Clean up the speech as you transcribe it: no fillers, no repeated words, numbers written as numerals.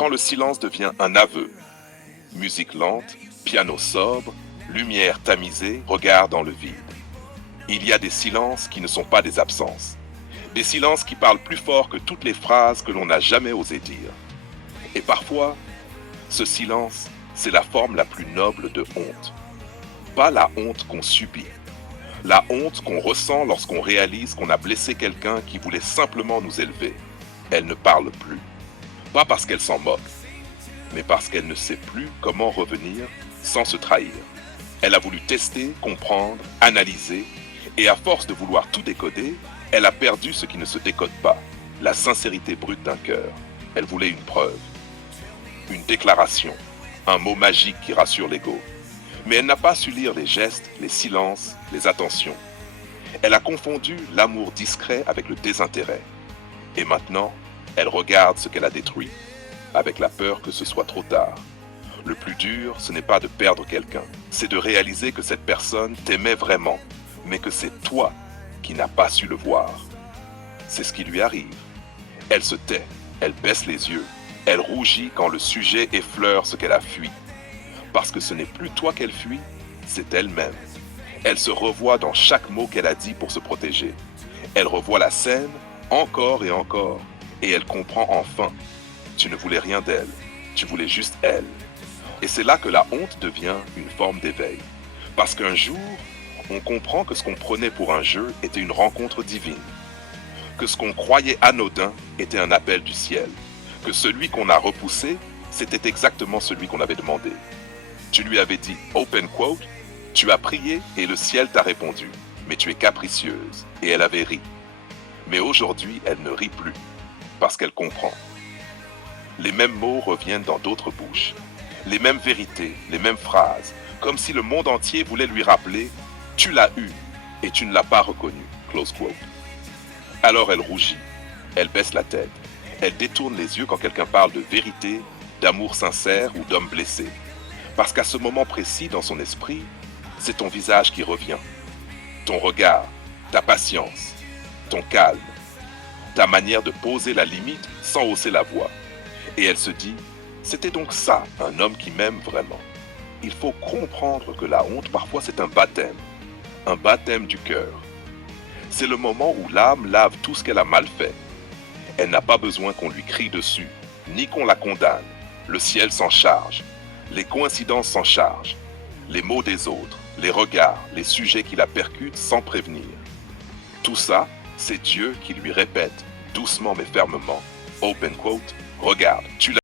quand le silence devient un aveu. Musique lente, piano sobre, lumière tamisée, regard dans le vide. Il y a des silences qui ne sont pas des absences. Des silences qui parlent plus fort que toutes les phrases que l'on n'a jamais osé dire. Et parfois, ce silence, c'est la forme la plus noble de honte. Pas la honte qu'on subit. La honte qu'on ressent lorsqu'on réalise qu'on a blessé quelqu'un qui voulait simplement nous élever. Elle ne parle plus. Pas parce qu'elle s'en moque, mais parce qu'elle ne sait plus comment revenir sans se trahir. Elle a voulu tester, comprendre, analyser, et à force de vouloir tout décoder, elle a perdu ce qui ne se décode pas, la sincérité brute d'un cœur. Elle voulait une preuve, une déclaration, un mot magique qui rassure l'ego. Mais elle n'a pas su lire les gestes, les silences, les attentions. Elle a confondu l'amour discret avec le désintérêt. Et maintenant, elle regarde ce qu'elle a détruit, avec la peur que ce soit trop tard. Le plus dur, ce n'est pas de perdre quelqu'un, c'est de réaliser que cette personne t'aimait vraiment, mais que c'est toi qui n'as pas su le voir. C'est ce qui lui arrive. Elle se tait, elle baisse les yeux, elle rougit quand le sujet effleure ce qu'elle a fui. Parce que ce n'est plus toi qu'elle fuit, c'est elle-même. Elle se revoit dans chaque mot qu'elle a dit pour se protéger. Elle revoit la scène, encore et encore, et elle comprend enfin. Tu ne voulais rien d'elle, tu voulais juste elle. Et c'est là que la honte devient une forme d'éveil. Parce qu'un jour, on comprend que ce qu'on prenait pour un jeu était une rencontre divine. Que ce qu'on croyait anodin était un appel du ciel. Que celui qu'on a repoussé, c'était exactement celui qu'on avait demandé. Tu lui avais dit, open quote, tu as prié et le ciel t'a répondu, mais tu es capricieuse. Et elle avait ri. Mais aujourd'hui, elle ne rit plus, parce qu'elle comprend. Les mêmes mots reviennent dans d'autres bouches. Les mêmes vérités, les mêmes phrases, comme si le monde entier voulait lui rappeler « Tu l'as eu et tu ne l'as pas reconnu ». Close quote. Alors elle rougit, elle baisse la tête, elle détourne les yeux quand quelqu'un parle de vérité, d'amour sincère ou d'homme blessé. Parce qu'à ce moment précis dans son esprit, c'est ton visage qui revient. Ton regard, ta patience, ton calme, ta manière de poser la limite sans hausser la voix. Et elle se dit, c'était donc ça, un homme qui m'aime vraiment. Il faut comprendre que la honte, parfois, c'est un baptême du cœur. C'est le moment où l'âme lave tout ce qu'elle a mal fait. Elle n'a pas besoin qu'on lui crie dessus, ni qu'on la condamne. Le ciel s'en charge. Les coïncidences s'en chargent. Les mots des autres, les regards, les sujets qui la percutent sans prévenir. Tout ça, c'est Dieu qui lui répète, doucement mais fermement, open quote, regarde, tu l'as